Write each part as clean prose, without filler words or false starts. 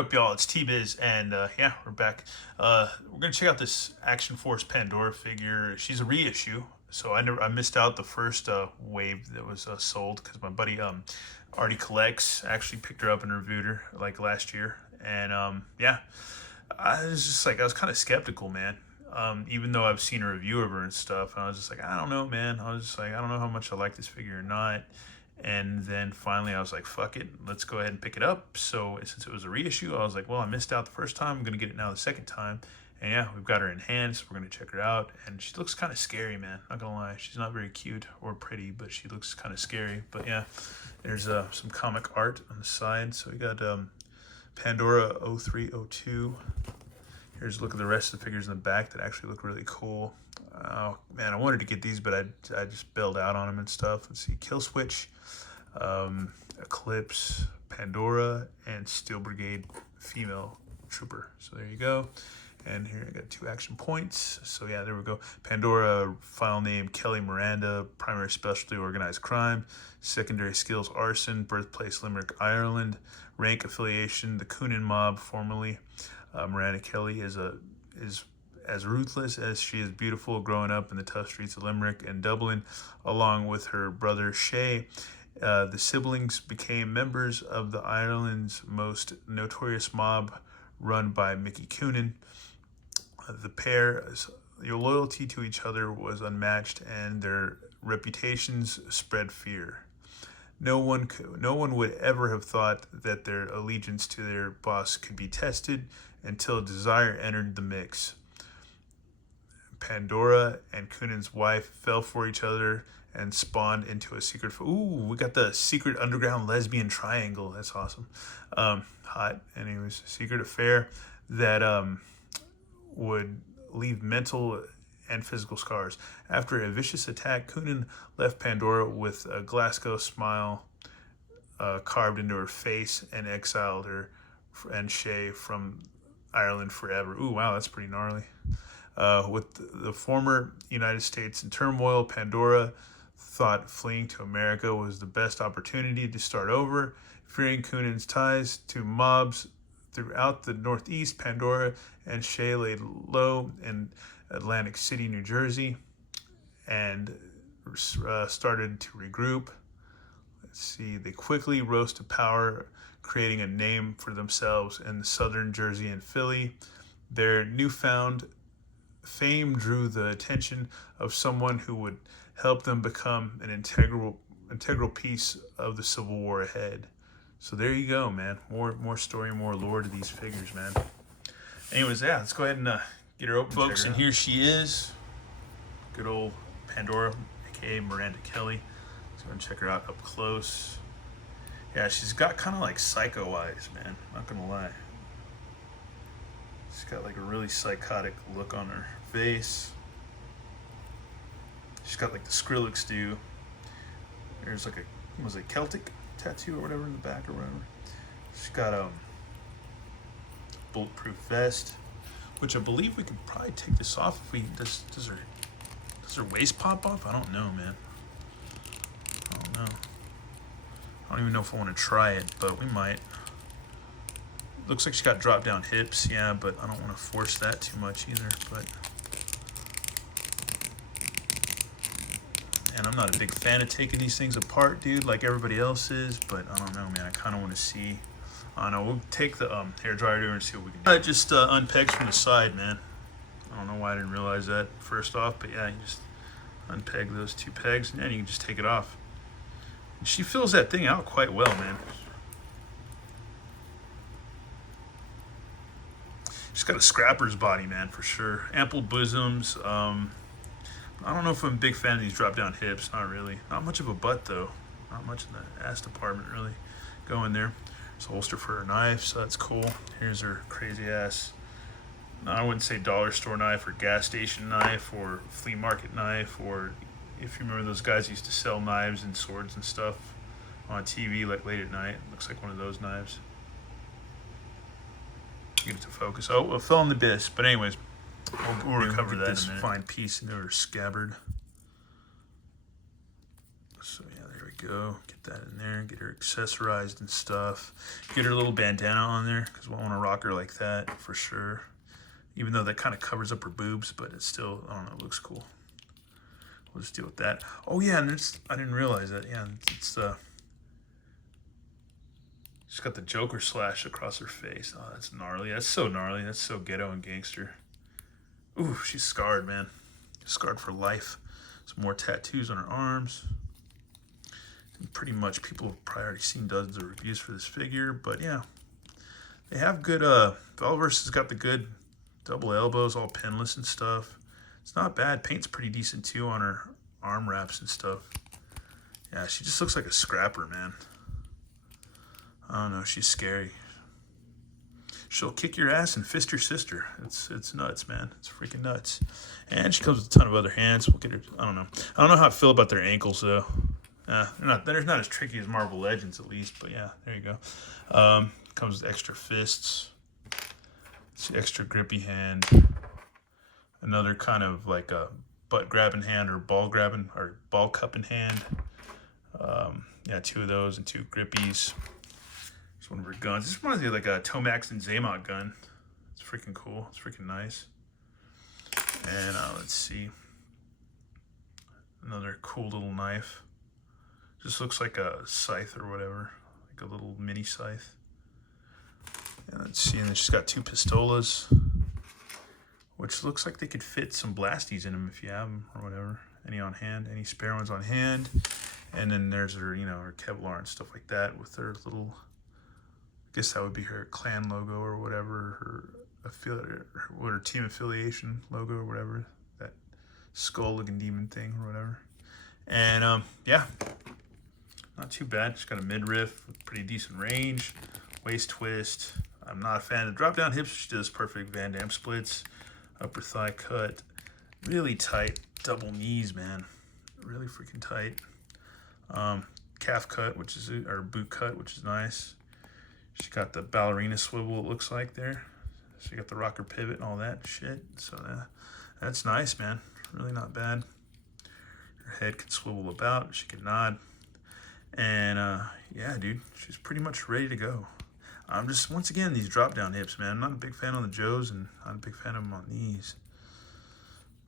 What's up, y'all? It's T-Biz, and yeah, we're back. We're gonna check out this Action Force Pandora figure. She's a reissue, so I missed out the first wave that was sold because my buddy already collects. Actually picked her up and reviewed her like last year, and yeah, I was just like I was kind of skeptical, man. Even though I've seen a review of her and stuff, and I was just like, I don't know, man. I was just like, I don't know how much I like this figure or not. And then finally I was like, fuck it, let's go ahead and pick it up. So since it was a reissue, I was like, well, I missed out the first time, I'm gonna get it now the second time. And yeah, we've got her in hand, so we're gonna check her out. And she looks kind of scary, man, not gonna lie. She's not very cute or pretty, but she looks kind of scary. But yeah, there's some comic art on the side. So we got Pandora 0302. Here's a look at the rest of the figures in the back that actually look really cool. Oh man, I wanted to get these, but I just bailed out on them and stuff. Let's see, Kill Switch, Eclipse, Pandora, and Steel Brigade female trooper. So there you go. And here I got 2 action points. So yeah, there we go. Pandora, file name Kelly Miranda, primary specialty organized crime, secondary skills arson, birthplace Limerick, Ireland, rank affiliation the Coonan mob formerly. Miranda Kelly is as ruthless as she is beautiful, growing up in the tough streets of Limerick and Dublin, along with her brother Shay. The siblings became members of the Ireland's most notorious mob, run by Mickey Coonan. The pair's loyalty to each other was unmatched, and their reputations spread fear. No one would ever have thought that their allegiance to their boss could be tested until desire entered the mix. Pandora and Coonan's wife fell for each other and spawned into a secret. Ooh, we got the secret underground lesbian triangle. That's awesome. Hot. Anyways, secret affair that would leave mental and physical scars. After a vicious attack, Coonan left Pandora with a Glasgow smile carved into her face and exiled her and Shay from Ireland forever. Ooh, wow, that's pretty gnarly. With the former United States in turmoil, Pandora thought fleeing to America was the best opportunity to start over. Fearing Coonan's ties to mobs throughout the Northeast, Pandora and Shay laid low in Atlantic City, New Jersey, and started to regroup. Let's see, they quickly rose to power, creating a name for themselves in southern Jersey and Philly. Their newfound fame drew the attention of someone who would help them become an integral piece of the Civil War ahead. So there you go, man. More story, more lore to these figures, man. Anyways, yeah, let's go ahead and get her open, folks. And here she is, good old Pandora, aka Miranda Kelly. Let's go and check her out up close. Yeah, she's got kind of like psycho eyes, man. Not gonna lie. She's got like a really psychotic look on her face. She's got like the Skrillex do. There's like was it Celtic tattoo or whatever in the back or whatever. She's got a bulletproof vest, which I believe we could probably take this off if we does her waist pop off? I don't know, man. I don't know. I don't even know if I want to try it, but we might. Looks like she's got drop down hips, yeah, but I don't want to force that too much either. But and I'm not a big fan of taking these things apart, dude, like everybody else is. But I don't know, man. I kind of want to see. I don't know. We'll take the hair dryer here and see what we can do. It just unpegs from the side, man. I don't know why I didn't realize that first off, but yeah, you just unpeg those 2 pegs, and then you can just take it off. And she fills that thing out quite well, man. She's got a scrapper's body, man, for sure. Ample bosoms. I don't know if I'm a big fan of these drop-down hips. Not really. Not much of a butt, though. Not much in the ass department, really. Going there. There's a holster for her knife, so that's cool. Here's her crazy ass. No, I wouldn't say dollar store knife or gas station knife or flea market knife, or if you remember those guys used to sell knives and swords and stuff on TV like late at night. Looks like one of those knives. Get it to focus. Oh, it fell in the abyss. But anyways, we'll recover that in a minute. Fine piece into her scabbard. So yeah, there we go. Get that in there. Get her accessorized and stuff. Get her little bandana on there because we want to rock her like that for sure. Even though that kind of covers up her boobs, but it's still, I don't know, it looks cool. We'll just deal with that. Oh yeah, and I didn't realize that. Yeah, it's she's got the Joker slash across her face. Oh, that's gnarly. That's so gnarly. That's so ghetto and gangster. Ooh, she's scarred, man. Scarred for life. Some more tattoos on her arms. And pretty much people have probably already seen dozens of reviews for this figure, but yeah. They have good, Valaverse has got the good double elbows, all pinless and stuff. It's not bad. Paint's pretty decent too on her arm wraps and stuff. Yeah, she just looks like a scrapper, man. I don't know, she's scary. She'll kick your ass and fist your sister. It's nuts, man. It's freaking nuts. And she comes with a ton of other hands. We'll get her. I don't know how I feel about their ankles though. They're not as tricky as Marvel Legends at least, but yeah, there you go. Comes with extra fists. It's the extra grippy hand. Another kind of like a butt grabbing hand or ball grabbing or ball cupping hand. Yeah, 2 of those and 2 grippies. One of her guns. This reminds me of like a Tomax and Zaymot gun. It's freaking cool. It's freaking nice. And let's see. Another cool little knife. Just looks like a scythe or whatever. Like a little mini scythe. And let's see. And then she's got 2 pistolas. Which looks like they could fit some blasties in them if you have them or whatever. Any on hand. Any spare ones on hand. And then there's her, her Kevlar and stuff like that with her little... I guess that would be her clan logo or whatever, her team affiliation logo or whatever, that skull-looking demon thing or whatever. And yeah, not too bad. She's got a midriff with pretty decent range, waist twist. I'm not a fan of drop-down hips. She does perfect Van Damme splits, upper thigh cut, really tight double knees, man, really freaking tight. Calf cut, or boot cut, which is nice. She got the ballerina swivel, it looks like there. She got the rocker pivot and all that shit. So that's nice, man. Really not bad. Her head can swivel about. She can nod. And yeah, dude, she's pretty much ready to go. I'm just, once again, these drop down hips, man. I'm not a big fan on the Joes and not a big fan of them on these.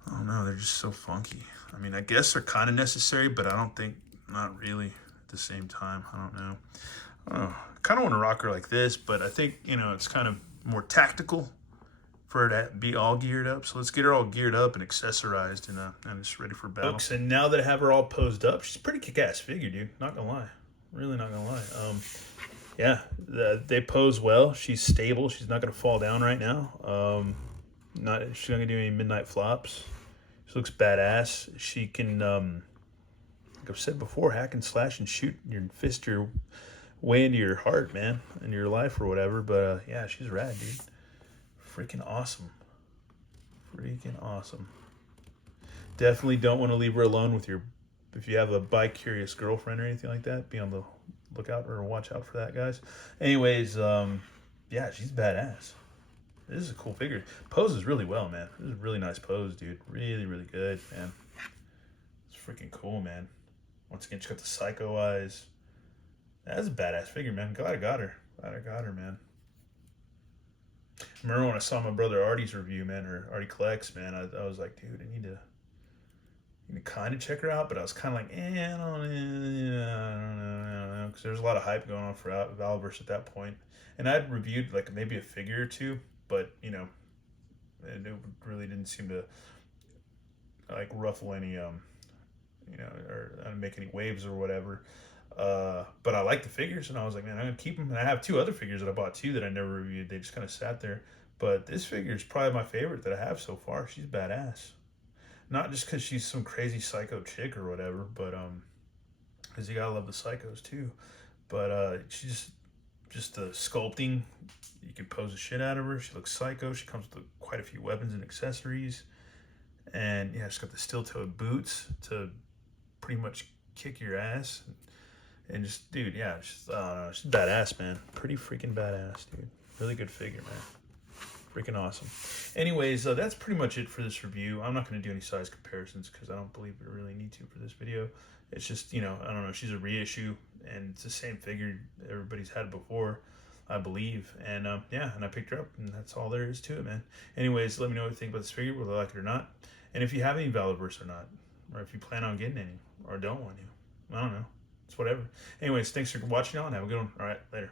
I don't know, they're just so funky. I mean, I guess they're kind of necessary, but I don't think, not really at the same time. I don't know. I kind of want to rock her like this, but I think, it's kind of more tactical for her to be all geared up. So let's get her all geared up and accessorized and just ready for battle. And now that I have her all posed up, she's a pretty kick-ass figure, dude. Not gonna lie. Really not gonna lie. Yeah, they pose well. She's stable. She's not gonna fall down right now. She's not gonna do any midnight flops. She looks badass. She can, like I've said before, hack and slash and shoot your fist your way into your heart, man, and your life or whatever. But yeah, she's rad, dude. Freaking awesome. Freaking awesome. Definitely don't want to leave her alone with if you have a bi-curious girlfriend or anything like that. Be on the lookout or watch out for that, guys. Anyways, yeah, she's badass. This is a cool figure. Poses really well, man. This is a really nice pose, dude. Really, really good, man. It's freaking cool, man. Once again, she got the psycho eyes. That's a badass figure, man. Glad I got her. Glad I got her, man. I remember when I saw my brother Artie's review, man, or Artie Collects, man, I was like, dude, I need to kind of check her out, but I was kind of like, I don't know, because there's a lot of hype going on for Valaverse at that point. And I'd reviewed like maybe a figure or two, but, it really didn't seem to like ruffle any, or make any waves or whatever. But I like the figures, and I was like, man, I'm gonna keep them. And I have 2 other figures that I bought too that I never reviewed. They just kind of sat there. But this figure is probably my favorite that I have so far. She's badass. Not just because she's some crazy psycho chick or whatever, but because you gotta love the psychos too. But she just the sculpting, you can pose the shit out of her. She looks psycho. She comes with quite a few weapons and accessories, and yeah, she's got the steel-toed boots to pretty much kick your ass. And just, dude, yeah, she's badass, man. Pretty freaking badass, dude. Really good figure, man. freaking awesome. Anyways, that's pretty much it for this review. I'm not going to do any size comparisons because I don't believe we really need to for this video. It's just, you know, I don't know, she's a reissue, and it's the same figure everybody's had before, I believe. And yeah, and I picked her up, and that's all there is to it, man. Anyways, let me know what you think about this figure, whether you like it or not. And if you have any Valaverse or not, or if you plan on getting any, or don't want to. I don't know. It's whatever. Anyways, thanks for watching, y'all, and have a good one. All right, later.